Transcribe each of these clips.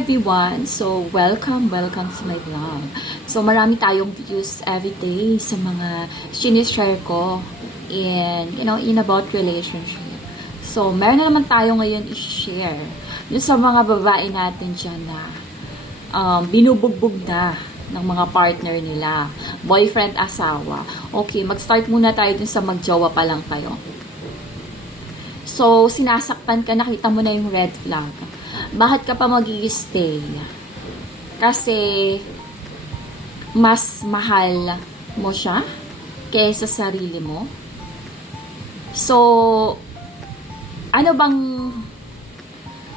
everyone! So, welcome to my vlog. So, marami tayong views everyday sa mga sinishare ko in about relationship. So, meron na naman tayo ngayon i-share yung sa mga babae natin dyan na binubugbog na ng mga partner nila, boyfriend, asawa. Okay, mag-start muna tayo dun sa magjowa pa lang kayo. So, sinasaktan ka, nakita mo na yung red flag. Bakit ka pa mag-i-stay? Kasi mas mahal mo siya kaysa sarili mo. So, ano bang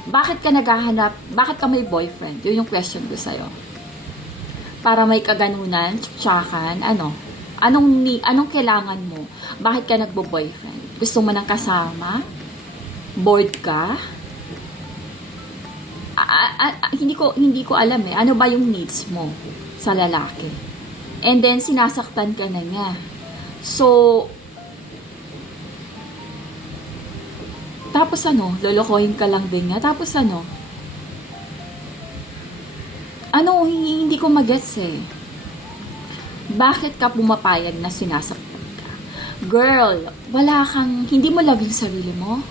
bakit ka naghahanap? Bakit ka may boyfriend? Yun yung question ko sa'yo. Para may kaganunan, tsakan, anong kailangan mo? Bakit ka nagbo-boyfriend? Gusto mo ng kasama? Bored ka? Hindi ko alam eh. Ano ba yung needs mo sa lalaki? And then, sinasaktan ka na niya. So, tapos lolokohin ka lang din niya. Tapos hindi ko magets eh. Bakit ka pumapayag na sinasaktan ka? Girl, hindi mo love yung sarili mo?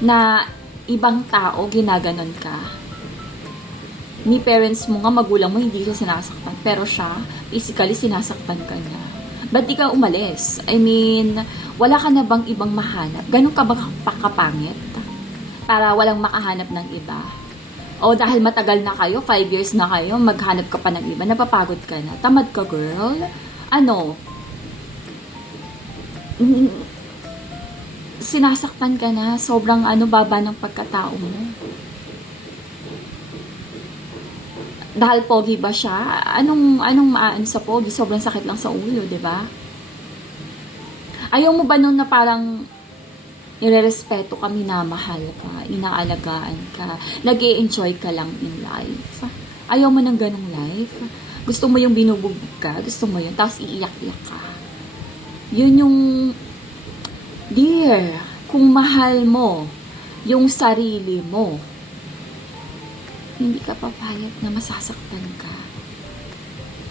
Na ibang tao, ginaganon ka. Ni parents mo nga, magulang mo, hindi siya sinasaktan. Pero siya, physically, sinasaktan ka niya. Ba't di ka umalis? I mean, wala ka na bang ibang mahanap? Ganun ka ba pakapangit? Para walang makahanap ng iba? O dahil matagal na kayo, 5 years na kayo, maghanap ka pa ng iba, napapagod ka na. Tamad ka, girl? Sinasaktan ka na, sobrang baba ng pagkatao mo. Dahil pogi ba siya? Anong maan sa pogi? Sobrang sakit lang sa ulo, 'di ba? Ayaw mo ba nun na parang nirerespeto ka, minamahal ka, inaalagaan ka, nag-e-enjoy ka lang in life? Ayaw mo ng ganong life? Gusto mo yung binubugbog ka? Gusto mo yun? Tapos iiyak-iyak ka? Yun yung dear, kung mahal mo yung sarili mo, hindi ka papayag na masasaktan ka.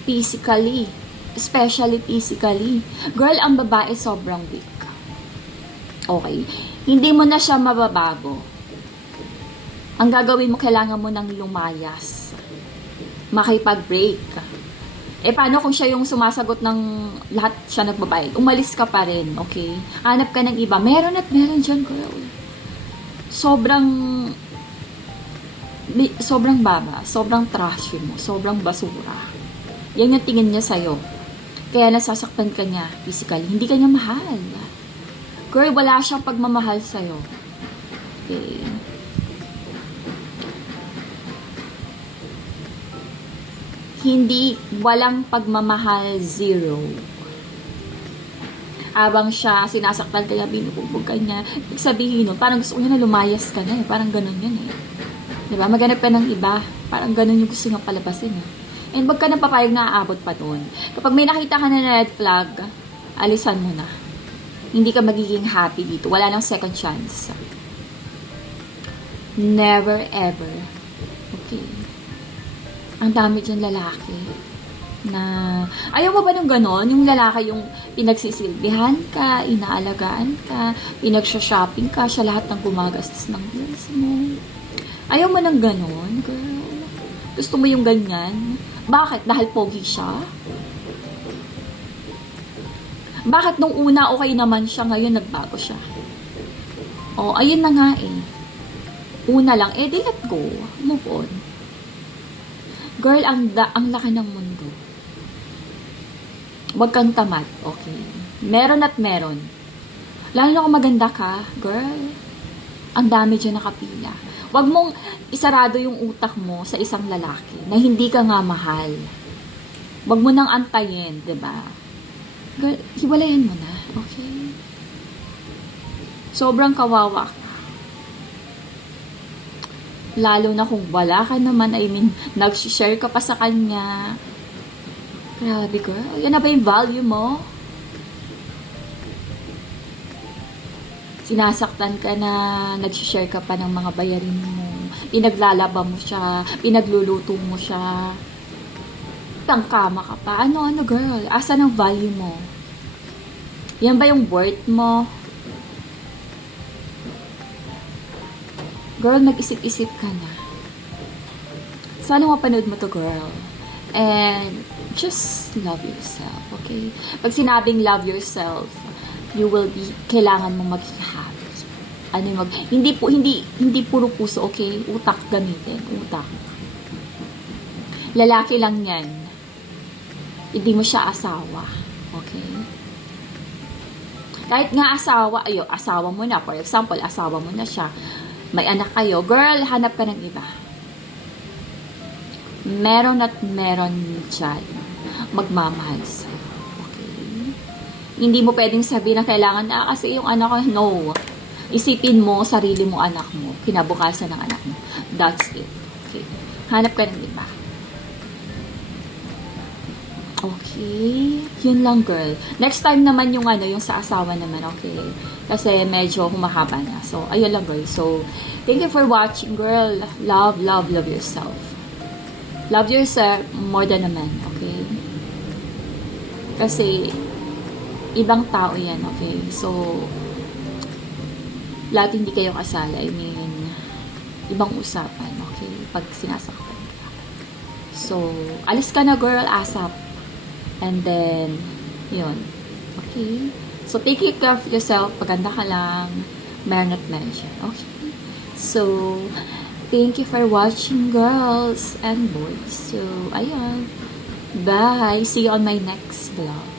Physically, especially physically. Girl, ang babae sobrang weak. Okay, hindi mo na siya mababago. Ang gagawin mo, kailangan mo nang lumayas. Makipag-break. Paano kung siya yung sumasagot ng lahat siya nagbabayad? Umalis ka pa rin, okay? Hanap ka ng iba. Meron at meron dyan, girl. Sobrang baba. Sobrang trash mo. Sobrang basura. Yan yung tingin niya sa'yo. Kaya nasasaktan ka niya physically. Hindi ka niya mahal. Girl, wala siyang pagmamahal sa'yo. Okay? Walang pagmamahal, zero. Habang siya, sinasaktan ka niya, binubugbog ka niya, ibig sabihin nun, parang gusto niya na lumayas ka na eh. Parang ganun yan eh. Diba? Maghanap ka ng iba. Parang ganun yung gusto niya palabasin eh. And wag ka nang papayag na aabot pa doon. Kapag may nakita ka na red flag, alisan mo na. Hindi ka magiging happy dito. Wala nang second chance. Never ever. Okay. Ang dami dyan lalaki na ayaw mo ba nung ganon? Yung lalaki yung pinagsisilbihan ka, inaalagaan ka, pinagsha-shopping ka, siya lahat ng gumagastos ng bills mo. Ayaw mo ng ganon, girl? Gusto mo yung ganyan? Bakit? Dahil pogi siya? Bakit nung una okay naman siya, ngayon nagbago siya? Ayun na nga eh. Una lang, di let go. Move on. Girl, ang laki ng mundo. Huwag kang tamad, okay? Meron at meron. Lalo na kung maganda ka, girl, ang dami dyan nakapila. Huwag mong isarado yung utak mo sa isang lalaki na hindi ka nga mahal. Huwag mo nang antayin, diba? Girl, hiwalayan mo na, okay? Sobrang kawawa ka. Lalo na kung wala ka naman, nag-share ka pa sa kanya. Grabe, girl. Yan na ba yung value mo? Sinasaktan ka na, nag-share ka pa ng mga bayarin mo. pinaglalaba mo siya, pinagluluto mo siya, kama ka pa. Ano, girl? Asa ng value mo? Yan ba yung worth mo? Girl, mag-isip-isip ka na. Sana mapanood mo to, girl. And just love yourself, okay? Pag sinabing love yourself, you will be, kailangan mo maging happy. Hindi puro puso, okay? Utak gamitin, utak. Lalaki lang yan. Hindi mo siya asawa, okay? Kahit nga asawa mo na, for example, asawa mo na siya, may anak kayo, girl, hanap ka ng iba. Meron at meron dyan magmamahal sa'yo. Okay? Hindi mo pwedeng sabihin na kailangan na kasi yung anak ko, no. Isipin mo, sarili mo, anak mo, kinabukasan ng anak mo. That's it. Okay? Hanap ka ng iba. Okay? Yun lang, girl. Next time naman yung yung sa asawa naman, okay? Kasi medyo humahaba na. So, ayun lang, girl. So, thank you for watching, girl. Love yourself. Love yourself more than a man, okay? Kasi, ibang tao yan, okay? So, lahat hindi kayo kasala. I mean, ibang usapan, okay? Pag sinasaktan ka. So, alis ka na, girl, asap. And then, yun. Okay? So, take care of yourself. Paganda ka lang. Meron at meron siya. Okay? So, thank you for watching, girls and boys. So, ayan. Bye. See you on my next vlog.